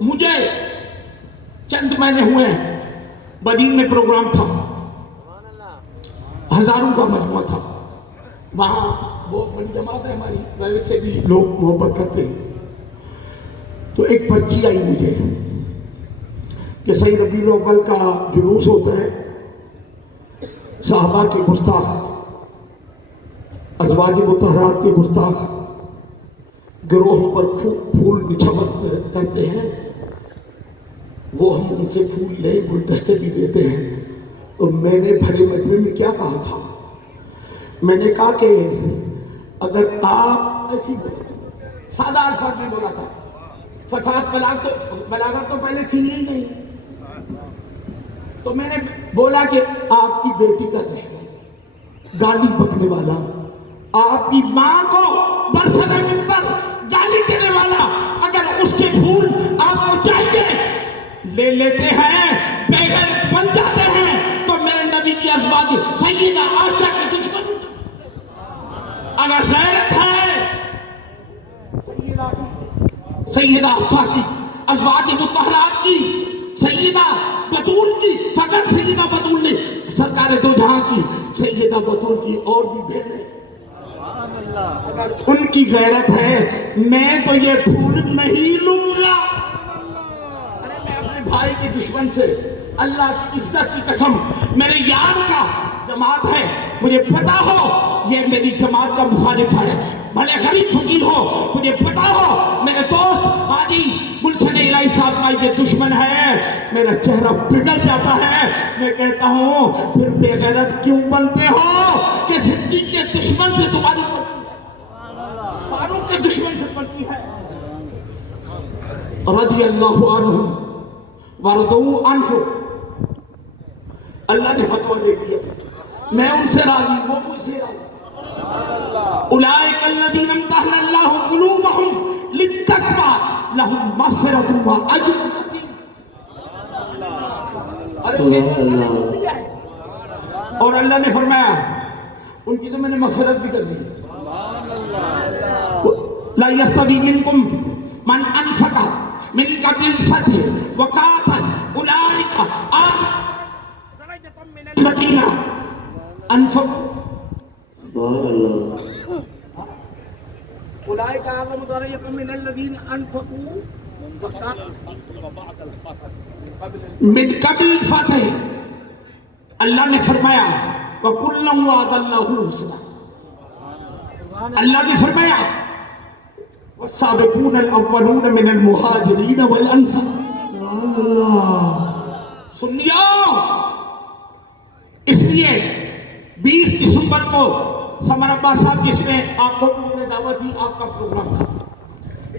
مجھے چند مہینے ہوئے ہیں، بدین میں پروگرام تھا، ہزاروں کا مجموعہ تھا، وہاں بہت بڑی جماعت ہے ہماری، ویسے بھی لوگ محبت کرتے ہیں۔ تو ایک پرچی آئی مجھے کہ صحیح ربیع الاول کا جلوس ہوتا ہے، صحابہ کے گستاخ، ازواج مطہرات کے گستاخ گروہوں پر پھول نچھاور کرتے ہیں، وہ ہم ان سے پھول لے گلدستے بھی دیتے ہیں۔ اور میں نے بھرے مجمع میں کیا کہا تھا؟ میں نے کہا کہ اگر آپ ایسی سادہ الفاظ میں بولا تھا، فساد بلاغت تو پہلے تھی ہی نہیں، تو میں نے بولا کہ آپ کی بیٹی کا دشمن، گالی بکنے والا، آپ کی ماں کو برسر منبر گالی دینے والا، اگر اس کے پھول آپ کو چاہیے لے لیتے ہیں، بے غیرت بن جاتے ہیں، تو میرے نبی کی ازواج سیدہ عائشہ کے دشمن، اگر غیرت ہے سیدہ حفصہ کی، ازواج مطہرات کی، سیدہ بطول کی، فقط سیدہ بطول نہیں، سرکار دو جہاں کی سیدہ بطول کی اور بھی بہنیں، اگر ان کی غیرت ہے، میں تو یہ پھول نہیں لوں گا۔ ارے میں اپنے بھائی کے دشمن سے، اللہ کی عزت کی قسم، میرے یار کا جماعت ہے، مجھے پتا ہو یہ میری جماعت کا مخالف ہے، بھلے غریب فقیر ہو، مجھے پتا ہو میرے دوست قاضی گلشن الہی صاحب کا یہ دشمن ہے، میرا چہرہ پگھل جاتا ہے، میں کہتا ہوں پھر بے غیرت کیوں بنتے ہو کہ صدیق کے دشمن سے تمہاری بنتی ہے، فاروق کے دشمن سے بنتی ہے، رضی اللہ عنہ ورضوا عنہ، اللہ نے فتویٰ دے دیا، میں ان سے راضی، وہ مجھ سے راضی۔ اولئک الذین امتحن اللہ قلوبہم للتقویٰ لہم مغفرۃ واجر عظیم۔ اور اللہ نے فرمایا ان کی تو میں نے مغفرت بھی کر دی، لا یستوی منکم من انفق من قبل الفتح وقاتل اولئک درجۃ من الذین انفقوا، اولئک اعظم درجۃ من الذین انفقوا من قبل الفتح۔ اللہ نے فرمایا وَكُلًّا وَعَدَ اللَّهُ الْحُسْنَىٰ، اللہ نے فرمایا وَالسَّابِقُونَ الْأَوَّلُونَ مِنَ الْمُهَاجِرِينَ وَالْأَنصَارِ۔ سن لیا، اس لیے 20 دسمبر کو سمر عباس صاحب جس میں آپ کو دعوت دی، آپ کا پروگرام تھا،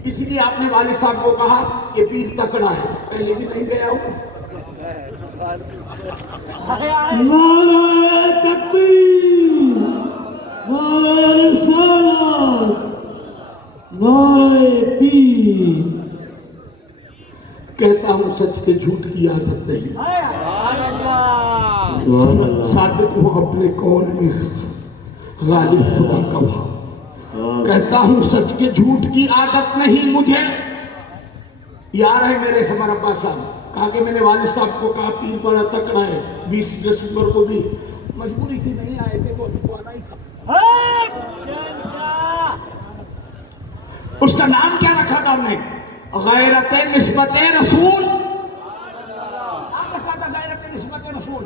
اسی لیے آپ نے والد صاحب کو کہا کہ پیر تکڑا ہے، پہلے بھی نہیں گیا ہوں۔ نعرہ تکبیر، نعرہ رسالت، نعرہ پیر۔ کہتا ہوں سچ کے جھوٹ کی عادت نہیں، صادق ہوں اپنے قول میں، غالب خدا کا بھاؤ، کہتا ہوں سچ کے جھوٹ کی عادت نہیں مجھے۔ یار ہے میرے سمر عباس صاحب، کہا کہ میں نے والد صاحب کو کہا پیر بڑا تکڑا ہے، 20 دسمبر کو بھی مجبوری تھی، نہیں آئے تھے تو ابھی کو آنا ہی تھا۔ اس کا نام کیا رکھا تھا ہم نے؟ غیرت نسبت رسول، رکھا تھا غیرت نسبت رسول،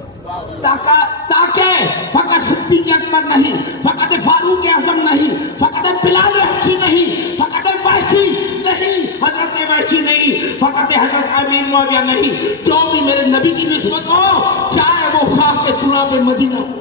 تاکہ فقط صدیق اکبر نہیں، فقط فاروق اعظم نہیں، فقط بلال حبشی نہیں، فقط وحشی نہیں، حضرت وحشی نہیں، فقط حضرت امیر معاویہ نہیں، جو بھی میرے نبی کی نسبت ہو، چاہے وہ خاک کے تراب مدینہ ہو،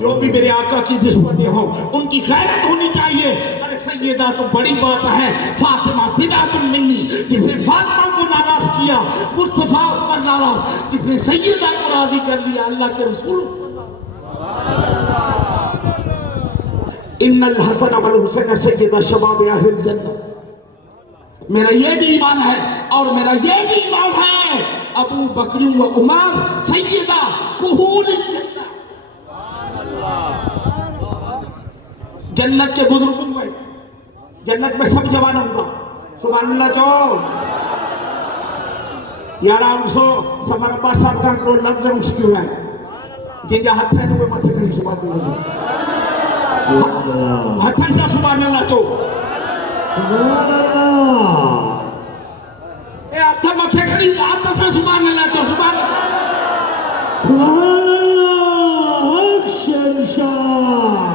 جو بھی میرے آقا کی نسبتیں ہوں، ان کی غیرت ہونی چاہیے۔ ارے سیدہ تو بڑی بات ہے، فاطمہ بدعۃ منی، جس نے فاطمہ کو ناراض کیا، مصطفیٰ پر ناراض، جس نے سیدہ کو راضی کر لیا، اللہ کے رسول۔ ان الحسن والحسین سیدہ شباب اہل الجنہ، میرا یہ بھی ایمان ہے، اور میرا یہ بھی ایمان ہے ابو بکر و عمر سیدہ کہول الجنہ، جنت کے بزرگوں میں، جنت میں سب جوان ہوں گا، Subhan Allah jo. Yara unso samara Abbas sahab ka kro lafz mushkil hai. Jinja hath hai to mathe kari subhan Allah. Hath hai subhan Allah jo. Subhan Allah. E hath mathe kari baat sa subhan Allah jo subhan. Subhan Allah. Action shot.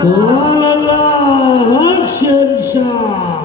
Subhan Allah. Action shot.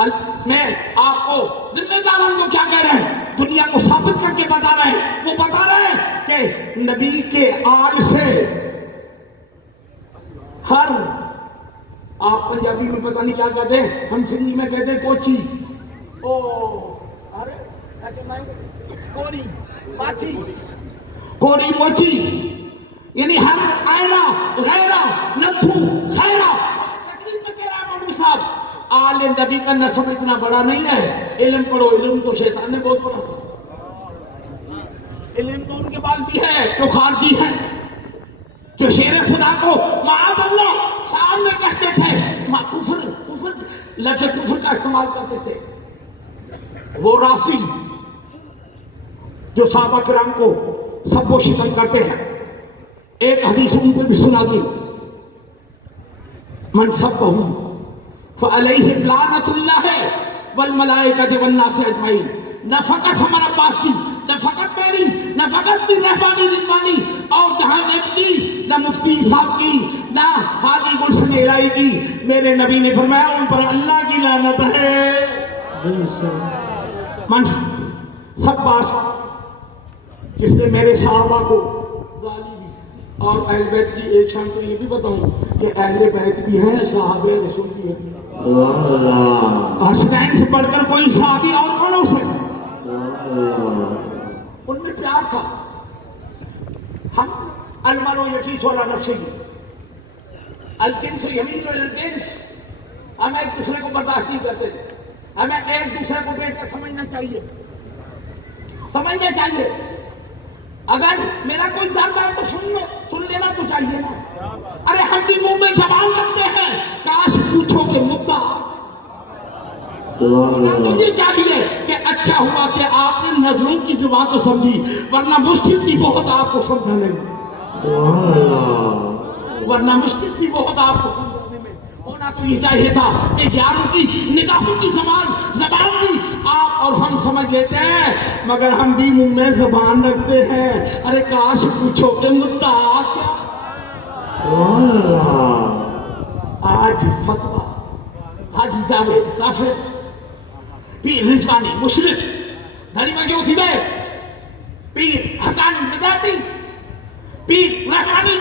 میں آپ کو ذمہ داروں کو کیا کہہ رہے ہیں؟ دنیا کو ثابت کر کے بتا رہے ہیں، وہ بتا رہے ہیں کہ نبی کے آل سے ہر، آپ پنجابی میں پتہ نہیں کیا کہتے ہیں، ہم سندھی میں کہتے ہیں کوچی، او ارے کوری ماچی، کوری موچی، یعنی ہر آئرہ غیرہ نتھو خیرہ، تقریب میں کہہ رہا ہے مولوی صاحب آل نبی کا نسب اتنا بڑا نہیں ہے، علم پڑھو، علم تو شیطان نے بہت بڑا تھا، علم تو ان کے پاس بھی ہے جو خارجی ہیں، جو شیر خدا کو معاذ اللہ سامنے کہتے تھے، کفر لفظ کفر کا استعمال کرتے تھے، وہ رافی جو صحابہ کرام کو سب و شتم کرتے ہیں، ایک حدیث ان پہ بھی سنا دی، من سبہم فعلیہ لعنت اللہ والملائکۃ والناس اجمعین، نہ فقط ہمارا عباس کی، نہ فقط میری، نہ فقط بھی رحمانی رضوانی اور جہانگیر کی، نہ مفتی صاحب کی، نہ حاجی گلشن الہی کی، میرے نبی نے فرمایا ان پر اللہ کی لعنت ہے۔ من سب باس جس نے میرے صحابہ کو گالی دی، اور اہل بیت کی ایک شان تو یہ بھی بتاؤں کہ اہل بیت بھی ہیں، صحابہ رسول بھی ہیں، حسنین سے بڑھ کر کوئی صحابی اور کون ہو سکتا؟ ان میں پیار تھا، ہم المرء یقیس والا نفسی، الجنس یمین الجنس، ہم ایک دوسرے کو برداشت نہیں کرتے، ہمیں ایک دوسرے کو بیٹھ کر سمجھنا چاہیے، اگر میرا کوئی درد ہے تو سن لینا تو چاہیے نا، ارے ہم بھی منہ میں زبان رکھتے ہیں، کاش پوچھو کہ مدعا مجھے چاہیے کہ اچھا ہوا کہ آپ نے نظروں کی زبان تو سمجھی، ورنہ مشکل تھی بہت آپ کو سمجھانے میں، ورنہ مشکل تھی بہت آپ کو سمجھانے میں، ہونا تو یہ چاہیے تھا کہ یاروں کی نگاہوں کی زبان بھی آپ اور ہم سمجھ لیتے ہیں، مگر ہم بھی منہ میں زبان رکھتے ہیں، ارے کاش پوچھو کہ مدعا کیا؟ آج فتویٰ حاجی جاوید کافر، پیر رضوانی مشرک، دھڑی میں جو تھی میں، پیر حقانی بدعتی، پیر رحمانی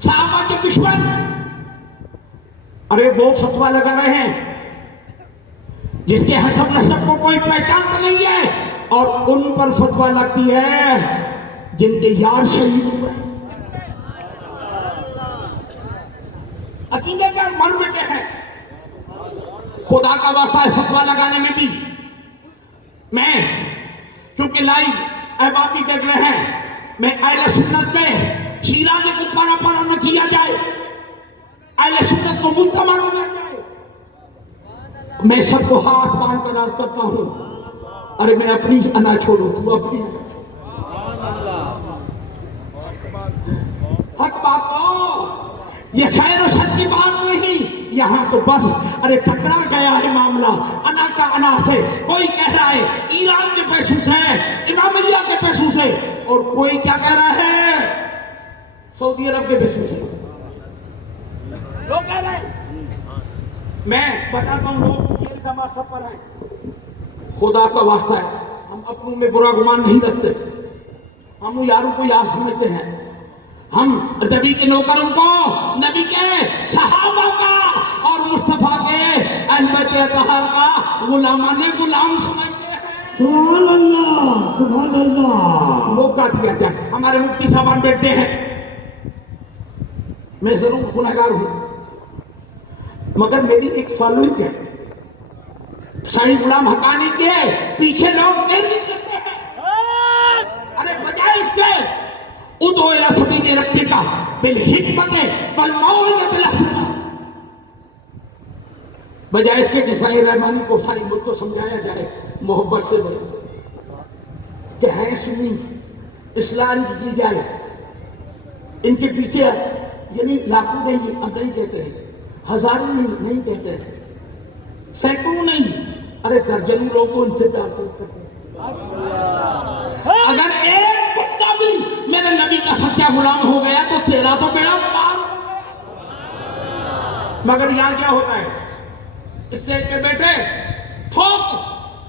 صحابہ کے دشمن، ارے وہ فتویٰ لگا رہے ہیں جس کے حسب نسب کو کوئی پہچانتا نہیں ہے، اور ان پر فتویٰ لگتی ہے جن کے یار شہید ہوئے، عقیدے پر مر بیٹھے ہیں، خدا کا واسطہ ہے فتویٰ لگانے میں بھی، میں کیونکہ لائیو احباب بھی دیکھ رہے ہیں، میں اہل سنت کے شیرازے کو پارا پارا نہ کیا جائے، اہل سنت کو مدعا نہ کیا جائے، میں سب کو ہاتھ باندھ کر عرض کرتا ہوں، ارے میں اپنی انا چھوڑوں، تو اپنی انا چھوڑو، حق بات ہو، یہ خیر و شر کی بات نہیں، یہاں تو بس ارے ٹکرا گیا ہے معاملہ، انا کا انا سے، کوئی کہہ رہا ہے ایران کے پیسوں سے، امامیہ کے پیسوں سے، اور کوئی کیا کہہ رہا ہے سعودی عرب کے پیسوں سے، لوگ کہہ رہے ہیں، میں بتاتا ہوں لوگ یہ الزامات سب پر ہیں، خدا کا واسطہ ہے ہم اپنوں میں برا گمان نہیں رکھتے، ہم یاروں کو یار سمجھتے ہیں، ہم نبی کے نوکروں کو، نبی کے صحابہ کا اور مصطفیٰ کے اہل بیت اطہار کا غلامان غلام سمجھتے ہیں، سبحان اللہ، سبحان اللہ، موقع دیا جائے، ہمارے مفتی صاحبان بیٹھتے ہیں، میں ضرور گنہگار ہوں، مگر میری ایک فالوئنگ ہے، شاہی غلام حقانی کے پیچھے لوگ پیروی کرتے ہیں، ارے بجائے اس کے ادعو الی سبیل ربک بالحکمت والموعظۃ الحسنہ، بجائے اس کے کہ سائی رحمانی کو ساری ملک کو سمجھایا جائے محبت سے کہ ہیں سنی، اصلاح کی جائے، ان کے پیچھے یعنی لاکھوں نہیں، اب نہیں کہتے ہیں، ہزاروں نہیں کہتے ہیں، سینکڑوں نہیں، ارے درجنوں لوگ تو ان سے پیار کرتے ہیں، اگر ایک بندہ بھی میرے نبی کا سچا غلام ہو گیا تو تیرا تو بیڑا پار ہو گیا، مگر یہاں کیا ہوتا ہے، اسٹیج پہ بیٹھے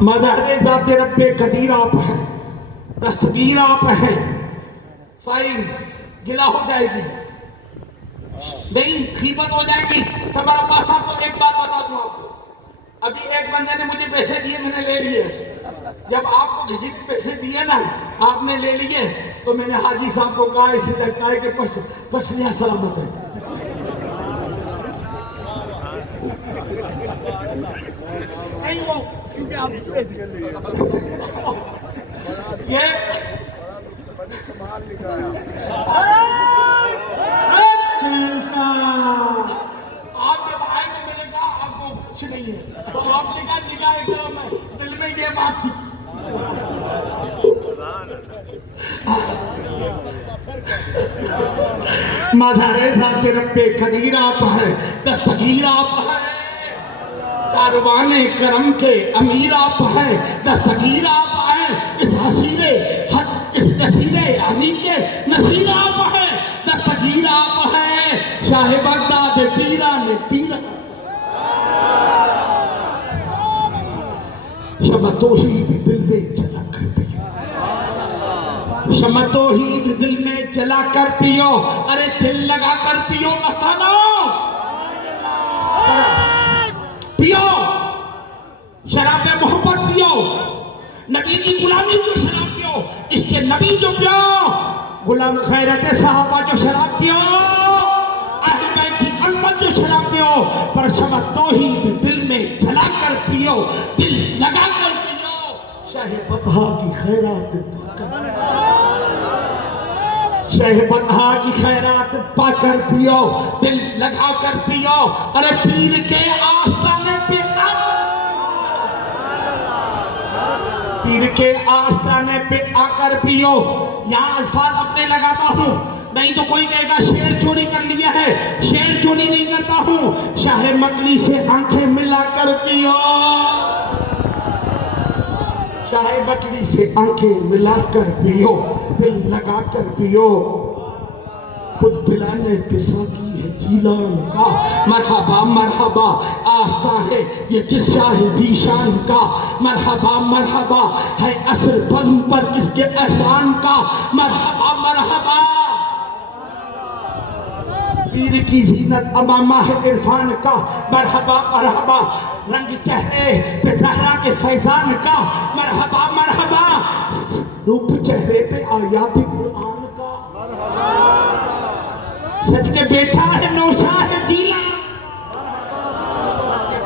مظہر ذات رب قدیر آپ ہیں، دستگیر آپ ہیں. سائن گلا ہو جائے گی نہیں، غیبت ہو جائے گی. صبر عباس صاحب کو ایک بات بتا دوں آپ کو، ابھی ایک بندے نے مجھے پیسے دیے، میں نے لے لیے. جب آپ کو کسی کے پیسے دیے نا، آپ نے لے لیے، تو میں نے حاجی صاحب کو کہا اسی لگتا ہے کہ پسلیاں سلامت ہیں. نہیں وہ کیونکہ آپ یہ آپ جب آئے تو میں نے کہا آپ کو کچھ نہیں ہے، تو آپ نے کہا نگاہ کرم ہے، دل میں یہ بات تھی. مظہر ذات رب قدیر آپ ہیں، دستگیر آپ ہیں، کاروان کرم کے امیر آپ ہیں، دستگیر آپ ہیں، اس نصیر علی کے نصیر آپ ہیں، دستگیر آپ ہیں، شاہ بغداد پیران پیران. شمع توحید دل میں جلا کر پیو، شمع توحید دل میں جلا کر پیو، ارے دل لگا کر پیو مستانو، پیو شراب محبت پیو، نبی کی غلامی کی شراب پیو، اس کے نبی جو پیو، غلام غیرت صحابہ جو شراب پیو، اہل بیت کی عظمت جو شراب پیو، پر شمع توحید دل میں جلا کر پیو، دل لگا کر پیو. شاہ بطحا کی خیرات پا کر، شاہ بطحا کی خیرات پا کر پیو، دل لگا کر پیو، ارے پیر کے آستانے پہ پیر کے آستانے پہ آ کر پیو. یہاں الفاظ اپنے لگاتا ہوں، نہیں تو کوئی کہے گا شعر چوری کر لیا ہے، شعر چوری نہیں کرتا ہوں. شاہ مکلی سے آنکھیں ملا کر پیو، شاہ مکلی سے آنکھیں ملا کر پیو، دل لگا کر پیو. خود پلانے پہ ساقی ہے جیلان کا، مرحبا مرحبا آستہ ہے یہ کس شاہ ذیشان کا، مرحبا مرحبا ہے اثر پن پر کس کے احسان کا، مرحبا مرحبا. پیر کی زینت امامہ ہے عرفان کا، مرحبا مرحبا رنگ چہرے پہ زہرا کے فیضان کا، مرحبا مرحبا روپ چہرے پہ آیات قرآن کا. سچ کے بیٹھا ہے نوشاہ گیلان،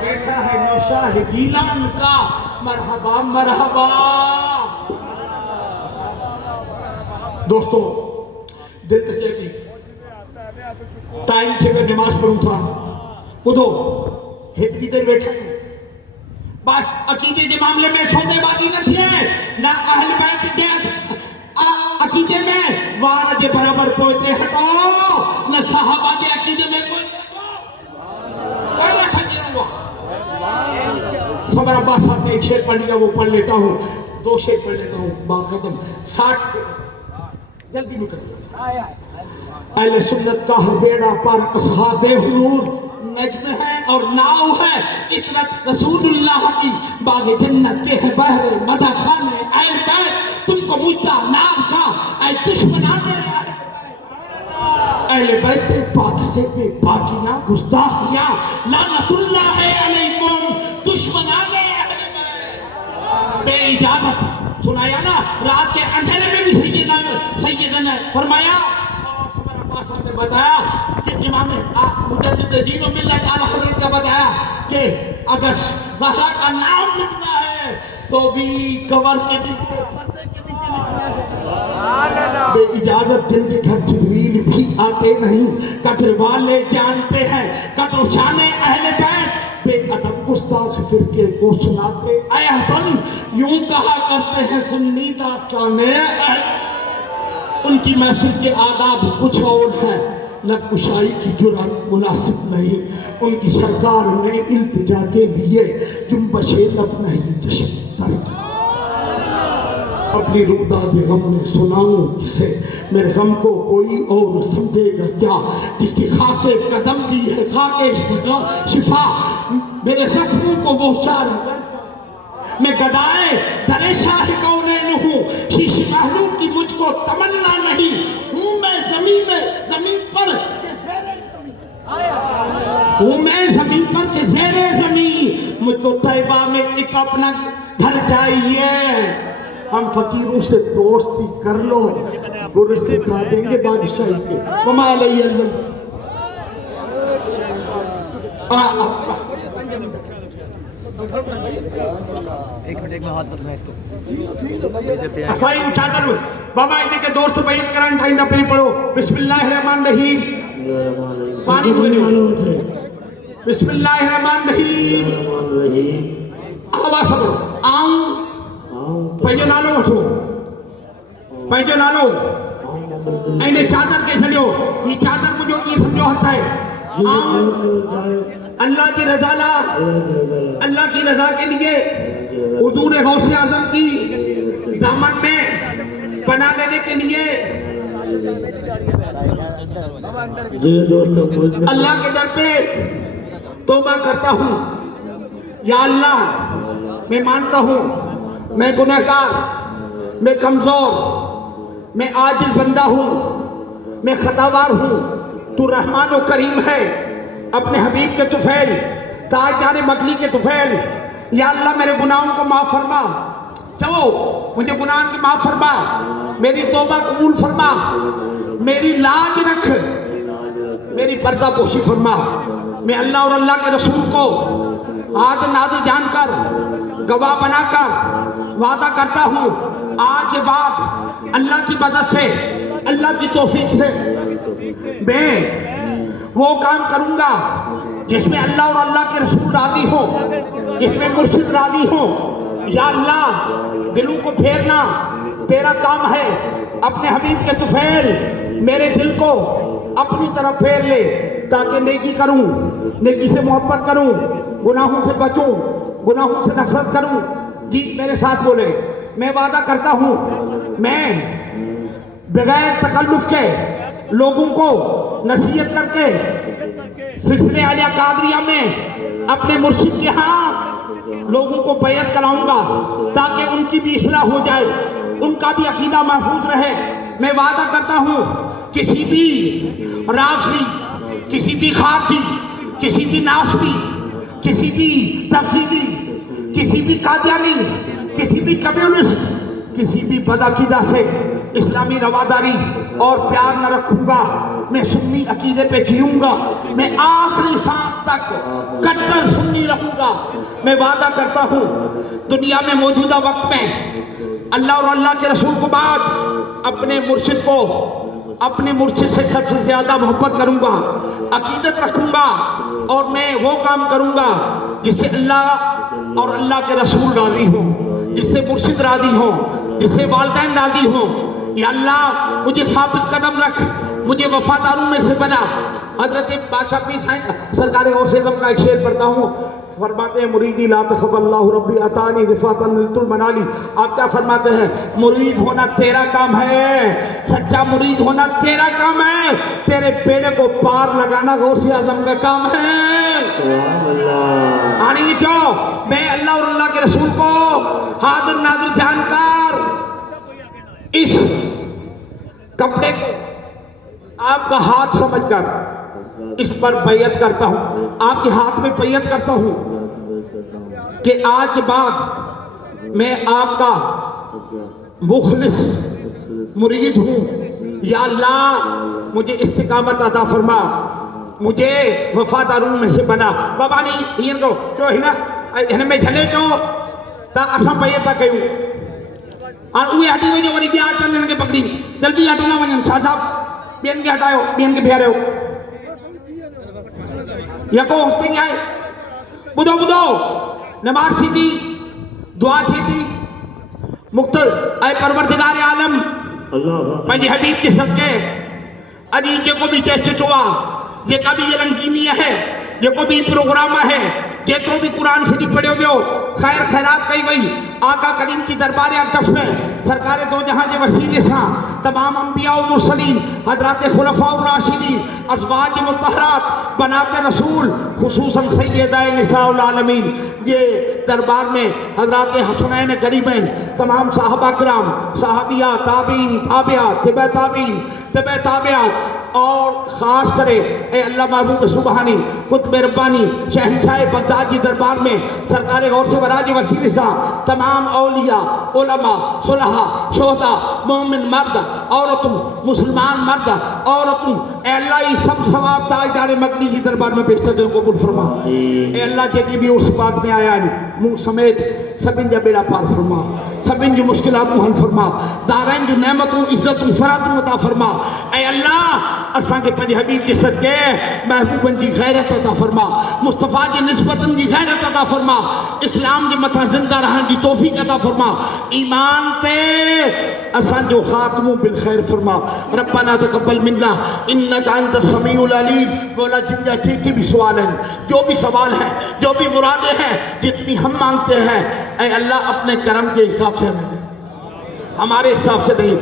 بیٹھا ہے نوشاہ گیلان کا، مرحبا مرحبا. دوستو دل تجھے بھی ٹائم سے میں نماز پڑھوں تھا، خودو ہیت ادھر بیٹھا بس عقیدے کے معاملے میں سودے بازی نہ تھے، نہ اہل بیت کے عقیدے میں وارہ جے برابر پوئتے ہٹو، نہ صحابہ دے عقیدے میں پوئتے ہٹو، پہلے سجن ہوا. صبر عباس صاحب نے ایک شعر پڑھ لیا، وہ پڑھ لیتا ہوں، دو شعر پڑھ لیتا ہوں، بات ختم. 60 سے جلدی نکل. اہل سنت کا ہر بیڑا پر اصحاب حضور نجم ہے اور ناؤ ہے، عطرت رسول اللہ کی باغ جنت کے ہے بحر مدح خانے اہل بیت، تم کو مجھتا نام کا اے دشمنانے اہل بیت پاک سے بے پاکیاں گستاخیاں، لعنت اللہ علیکم دشمنانے اہل بیت. بے اجازت سنایا نا، رات کے اندھیرے میں بھی سیدنا نے فرمایا، صاحب نے بتایا کہ امام مجدد دین و ملت اعلیٰ حضرت کا بتایا کہ اگر زہرا کا نام لکھنا ہے تو بھی کور کے نیچے پردے کے نیچے لکھنا ہے. بے اجازت جن کے گھر جبریل بھی آتے نہیں، قدر والے جانتے ہیں قدر و شان اہل بیت، بے ادب گستاخ فرقے کو سناتے اے حسن، یوں کہا کرتے ہیں سنی داستانے اہل. ان کی محفل کے آداب کچھ اور ہیں، لب کشائی کی جرات مناسب نہیں، ان کی سرکار نے التجا کے لیے جنبش لب نہیں جشن کر کی. اپنی روداد غم میں سناؤں کسے، میرے غم کو کوئی اور سمجھے گا کیا، جس کی خاک قدم بھی ہے خاک شفا، میرے زخموں کو وہ چار کر میں گدائے در شاہ کونین ہوں، شیش محلول کی مجھ کو تمنا نہیں، ہوں میں زمین پر ہوں میں زمین پر کے زیر زمین، مجھ کو طیبہ میں ایک اپنا گھر چاہیے۔ ہم فقیروں سے دوستی کر لو، گر سکھا دیں گے بادشاہی کے۔ وما علیہ اللہ ایک منٹ میں ہاتھ پکڑنا اس کو افائی چادر بابا ایک کے دوست بیعت کران ٹھائندہ پہلی پڑھو بسم اللہ الرحمن الرحیم پانی بھولو بسم اللہ الرحمن الرحیم آواز پڑھو آؤں پہنجو نالو وٹھو پہنجو نالو اینے چادر کے چھڑیو یہ چادر مجھو یہ سمجھو ہتھ ہے آؤں اللہ کی رضا لا اللہ کی رضا کے لیے حضور غوث اعظم کی دامن میں پناہ لینے کے لیے اللہ کے در پہ توبہ کرتا ہوں۔ یا اللہ میں مانتا ہوں میں گنہگار، میں کمزور، میں عاجز بندہ ہوں، میں خطاوار ہوں، تو رحمان و کریم ہے، اپنے حبیب کے طفیل، تاجدار مکلی کے طفیل، یا اللہ میرے گناہوں کو معاف فرما، چلو مجھے گناہوں کی معاف فرما، میری توبہ قبول فرما، میری لاج رکھ، میری پردہ پوشی فرما۔ میں اللہ اور اللہ کے رسول کو حاضر ناظر جان کر گواہ بنا کر وعدہ کرتا ہوں آج کے بعد اللہ کی مدد سے، اللہ کی توفیق سے میں وہ کام کروں گا جس میں اللہ اور اللہ کے رسول راضی ہوں، جس میں مرشد راضی ہوں۔ یا اللہ دلوں کو پھیرنا تیرا کام ہے، اپنے حبیب کے طفیل میرے دل کو اپنی طرف پھیر لے تاکہ نیکی کروں، نیکی سے محبت کروں، گناہوں سے بچوں، گناہوں سے نفرت کروں۔ جی میرے ساتھ بولے، میں وعدہ کرتا ہوں میں بغیر تکلف کے لوگوں کو نصیحت کر کے سلسلے عالیہ قادریہ میں اپنے مرشد کے ہاں لوگوں کو بیعت کراؤں گا تاکہ ان کی بھی اصلاح ہو جائے، ان کا بھی عقیدہ محفوظ رہے۔ میں وعدہ کرتا ہوں کسی بھی رافضی، کسی بھی خارجی، کسی بھی ناسبی، کسی بھی تفسیری، کسی بھی قادیانی، کسی بھی کمیونسٹ، کسی بھی بدعقیدہ سے اسلامی رواداری اور پیار نہ رکھوں گا۔ میں سنی عقیدے پہ جیوں گا، میں آخری سانس تک کٹر سنی رہوں گا۔ میں وعدہ کرتا ہوں دنیا میں موجودہ وقت میں اللہ اور اللہ کے رسول کو بعد اپنے مرشد کو، اپنے مرشد سے سب سے زیادہ محبت کروں گا، عقیدت رکھوں گا، اور میں وہ کام کروں گا جس سے اللہ اور اللہ کے رسول راضی ہوں، جس سے مرشد راضی ہوں، جس سے والدین راضی ہوں۔ یا اللہ مجھے ثابت قدم رکھ، مجھے وفاداروں میں سے بنا۔ حضرت بادشاہ پیر سرکار غوث اعظم کا ایک شعر پڑھتا ہوں، فرماتے ہیں مریدی لا تخف اللہ ربی عطانی رفعتا نلت المنالی۔ آپ کیا فرماتے ہیں؟ مرید ہونا تیرا کام ہے، سچا مرید ہونا تیرا کام ہے، تیرے بیڑے کو پار لگانا غوث اعظم کا کام ہے۔ آنی جو میں اللہ اور اللہ کے رسول کو حاضر ناظر جان کر اس کپڑے کو آپ کا ہاتھ سمجھ کر اس پر بیعت کرتا ہوں، آپ کے ہاتھ میں بیعت کرتا ہوں کہ آج کے بعد میں آپ کا مخلص مرید ہوں۔ یا اللہ مجھے استقامت عطا فرما، مجھے وفاداروں میں سے بنا۔ بابا نہیں یہ کو جو ہے نا ان میں جھلے جو تا اساں بیعت کیوں اور اوے ہٹی وے جو وری بیا چن کے پکڑی جلدی ہٹنا ونن شاہ صاحب بین کے ہٹاؤ، بین کے پھیرو یکو ہستے آئے بدھو بدھو نماز تھی دعا تھی مختل اے پروردگار عالم پنجی حبیب کے صدقے اجی جو کو بھی ٹیسٹ ہوا یہ کبھی یہ رنگینی ہے، یہ کو بھی پروگرام ہے، جیترو بھی قرآن سے نہیں پڑھو گئو، خیر خیرات کئی وئی آقا کریم کی دربار اقدس میں سرکار دو جہاں کے وسیلے سے تمام انبیاء و مرسلین حضرات خلفاء الراشدین ازواج مطہرات بنات رسول خصوصاً سیدہ نساء العالمین یہ دربار میں حضرات حسنین قریبین تمام صحابہ کرام صحابیات تابعین تابعات تبع تابعین تبع تابعات اور خاص کرے اے اللہ محبوب سبحانی قطب ربانی شہنشاہ بغداد کی دربار میں سرکار غوث وراج وسیلے سے تمام اولیاء علماء صلحاء شہداء مومن مرد عورتوں مسلمان مرد عورتوں اے اللہ یہ سب ثواب تاجدار مدنی کی دربار میں پیش کرتے قبول فرما اے اللہ جے کی بھی اس بات میں آیا منہ سمیت سبن جا بیڑا پار فرما سبن جو مشکلات حل فرما دارین جو نعمتوں عزتوں فراتوں عطا فرما اے اللہ اساں کے پنج حبیب کے صدقے محبوبن جی غیرت عطا فرما مصطفیٰ جی نسبتن جی غیرت عطا فرما اسلام جی متھا زندہ رہن جی توفیق عطا فرما ایمان تے اساں جو خاتموں بالخیر فرما ربنا تقبل منا انکا انت السمیع العلیم مولا جن جا کی بھی سوال ہیں جو بھی سوال ہیں جو بھی مرادیں ہیں جتنی ہم مانگتے ہیں اے اللہ اپنے کرم کے حساب سے ہمیں دے ہمارے حساب سے نہیں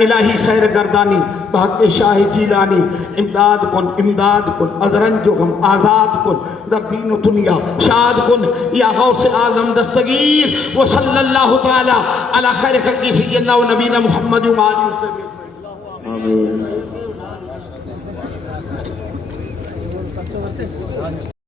الہی خیر گردانی بحق شاہ جیلانی امداد کن ازرنج ہم آزاد کن در دین و دنیا شاد کن یا غوث اعظم دستگیر وصلی اللہ تعالی علی خیر خلقی سیدنا و نبینا محمد و آلہ وسلم آمین